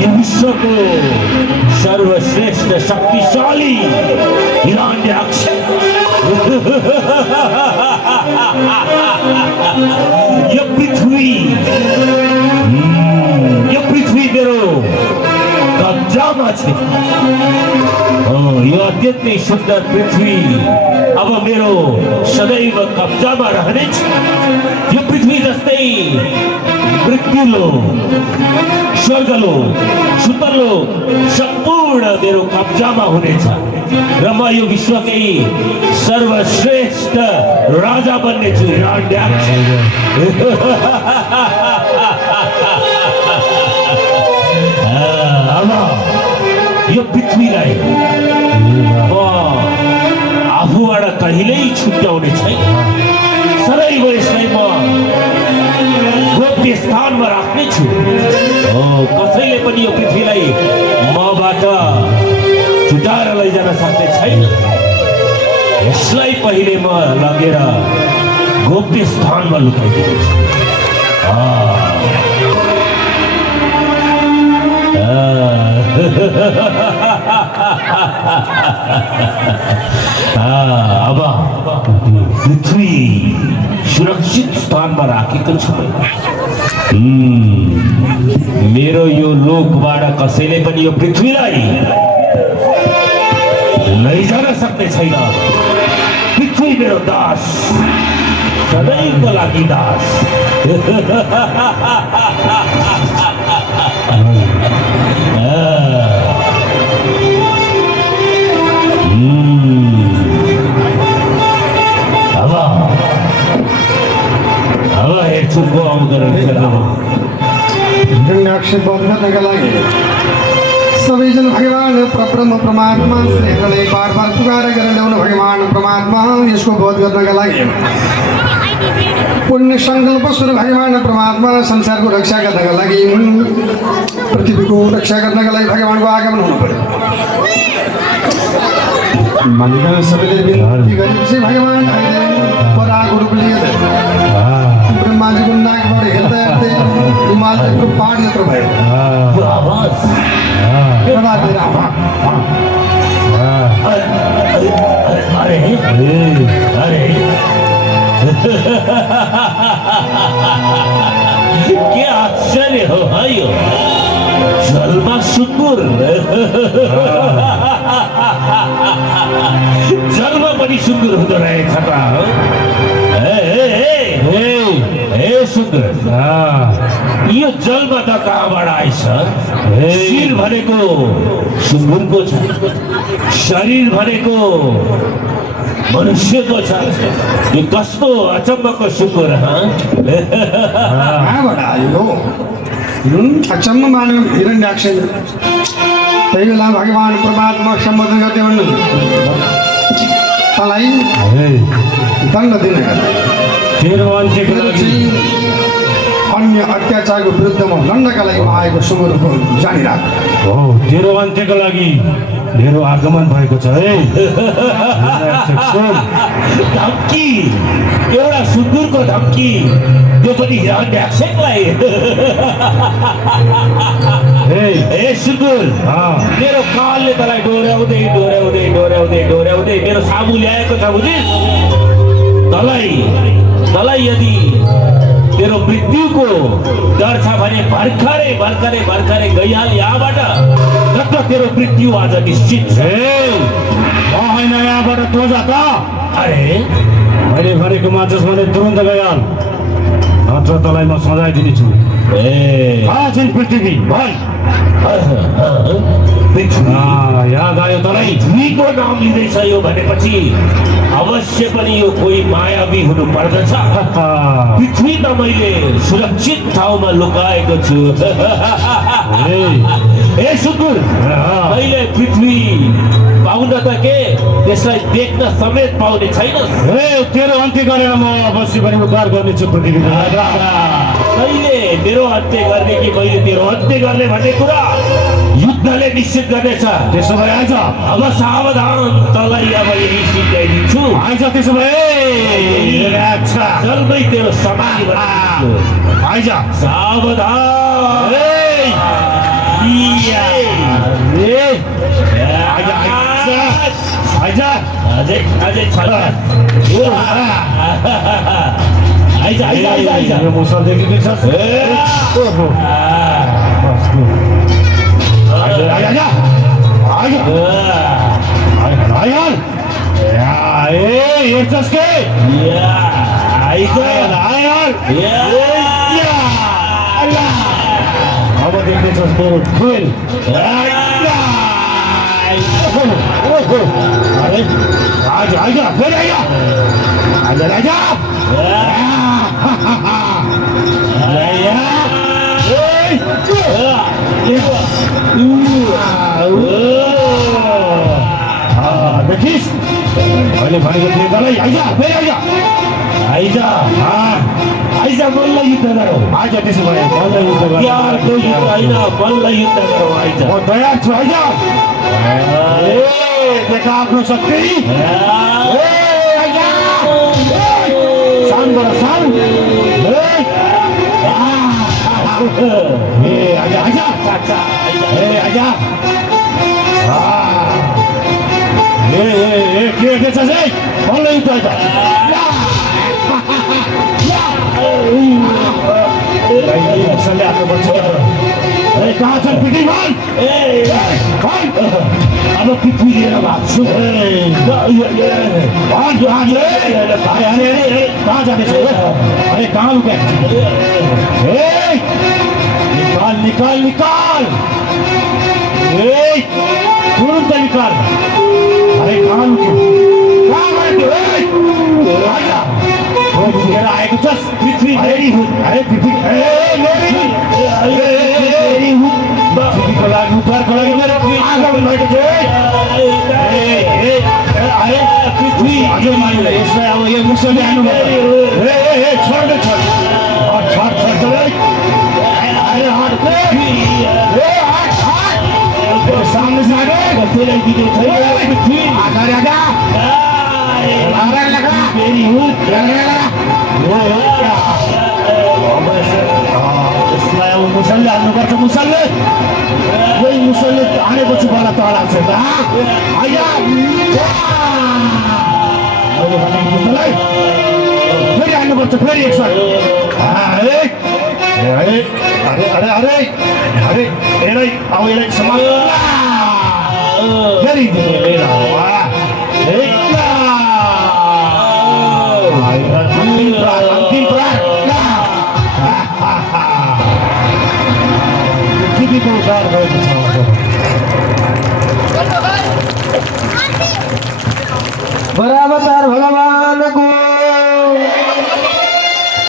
ये विश्व को सर्वश्रेष्ठ शक्तिशाली हिरण्याक्ष ये पृथ्वी मेरो कब्जामा छ। यो अत्यन्तै सुन्दर पृथ्वी अब मेरो सदैव कब्जामा रहनेछ। यो पृथ्वी जस्तै मृत्युलो स्वर्गलो सुतलो सम्पूर्ण मेरो कब्जामा हुनेछ र म यो विश्वकै सर्वश्रेष्ठ राजा बन्नेछु। हिरण्याक्ष यो पृथ्वीलाई म आफूबाट कहिल्यै छुट्याउने छैन। सदैव यसलाई म गोप्य स्थानमा राख्नेछु। कसैले पनि यो पृथ्वीलाई मबाट छुटाएर लैजान सक्ने छैन। यसलाई पहिले म लगेर गोप्य स्थानमा लुकाइदिनेछु। अब पृथ्वी सुरक्षित स्थानमा राखेको छ। मेरो यो लोकबाट कसैले पनि यो पृथ्वीलाई लैजान सक्ने छैन। पृथ्वी मेरो दास, सदैवको लागि दास। सबैजना भगवान परब्रह्म परमात्मा श्रीहरिलाई बार बार पुकार गरेर ल्याउनु। भगवान परमात्मा यसको बोध गर्नका लागि पुण्य सङ्कल्प स्वरूप भगवान परमात्मा संसारको रक्षा गर्नका लागि, पृथ्वीको रक्षा गर्नका लागि भगवानको आगमन हुनु पर्यो। भनिकन सबैले विनती गरेपछि भगवान पराको रूप लिएर ब्रह्माजीको नाकबाट हेर्दा हेर्दै हिमालयको पहाड जत्रो भयो। के आश्चर्य हो यो जलमा सुँगुर। जलमा पनि सुँगुर हुँदो रहेछ त। सुँगुर यो जलमा त कहाँबाट आएछ? शिर भनेको सुँगुरको छ, शरीर भनेको मनुष्यको छ। यो कस्तो अचम्मको सुँगुर। कहाँबाट आयो? अचम्म मान्यो हिरण्याक्ष। त्यही बेला भगवान परमात्मा सम्बोधन गर्दै भन्नु, तँलाई दण्ड दिने अन्य अत्याचारको विरुद्धमा लड्नका लागि आएको सुँगुरको जानिराख। तेरो अन्त्यको लागि मेरो आगमन भएको छ है। धम्की, एउटा सुँगुरको धम्की, त्यो पनि हिरण्याक्षलाई। ए सुँगुर, मेरो कालले तँलाई डोर्याउँदै डोर्याउँदै डोर्याउँदै डोर्याउँदै मेरो सामु ल्याएको छ बुझिस्। तँलाई यदि तेरो मृत्युको डर छ भने भर्खरै भर्खरै भर्खरै गइहाल यहाँबाट, नत्र तेरो मृत्यु आज निश्चित छ। होइन यहाँबाट तँ जा त। अरे मैले भनेको मान्छस् भने तुरन्त गइहाल, नत्र तँलाई म सजाय दिनेछु। पृथ्वी भन। याद आयो तँलाई? पृथ्वीको नाम लिँदैछ यो भनेपछि अवश्य पनि यो कोही मायावी हुनु पर्दछ। पृथ्वी त मैले सुरक्षित ठाउँमा लुकाएको छु। ए सुँगुर, मैले पृथ्वी पाउन त के त्यसलाई देख्न समेत पाउने छैनस्। तेरो अन्त्य गरेर म अवश्य पनि उद्धार गर्नेछु पृथ्वी। कहिले मेरो अन्त्य गर्ने कि मैले तेरो अन्त्य गर्ने भन्ने कुरा युद्धले निश्चित गर्नेछ त्यसो भए आइज अब सावधान तँलाई अब यही सिकाइदिन्छु आइज त्यसो भए अच्छा जल्दै तेरो समाधि बनाइदिन्छु आइज सावधान आइज अझै अझै छ आइज आइज आइज आइज यो मुसलदेखि देख्छ अब देख्दैछस् मेरो खेल आइज आइज फेरि आइज आइज आइज देखिस् मैले भनेको थिएँ तँलाई आइज फेरि आइज आइज बल्ल युद्ध गरौँ आइज त्यसो भए बल्ल युद्ध गर प्यारको युद्ध होइन बल्ल युद्ध गरौँ आइज म तयार छु आइज देखा आफ्नो शक्ति शान गर शान आइज आइज आइज के देख्छ है बल्ल युद्ध मुसलले हाल्नुपर्छ कहाँ छन् पृथ्वीमान अब पृथ्वी लिएर भाग्छु कहाँ जाँदैछ अरे कहाँ लुकाएको निकाल निकाल निकाल तुरन्त निकाल अरे कहाँ लुक्यो कहाँ गयो लिएर आएको छस् पृथ्वी अरे पृथ्वी पृथ्वीको लागि उद्धारको लागि मेरो आगमन भएको छ पृथ्वी हजुर मानिले यसलाई अब यो मुसलले हाल्नु छोड्दै छोड छोड छोड छोड सामने से आगे आगा यसलाई अब मुसलले हाल्नुपर्छ मुसलले यही मुसलले हानेपछि बल्ल तल लाग्छ त तँलाई फेरि हाल्नुपर्छ फेरि एकसट अरे अरे अरे अरे अरे यसलाई अब यसलाई समाज फेरि अन्तिम प्रहार पृथ्वीको उद्धार भएको छ बराबर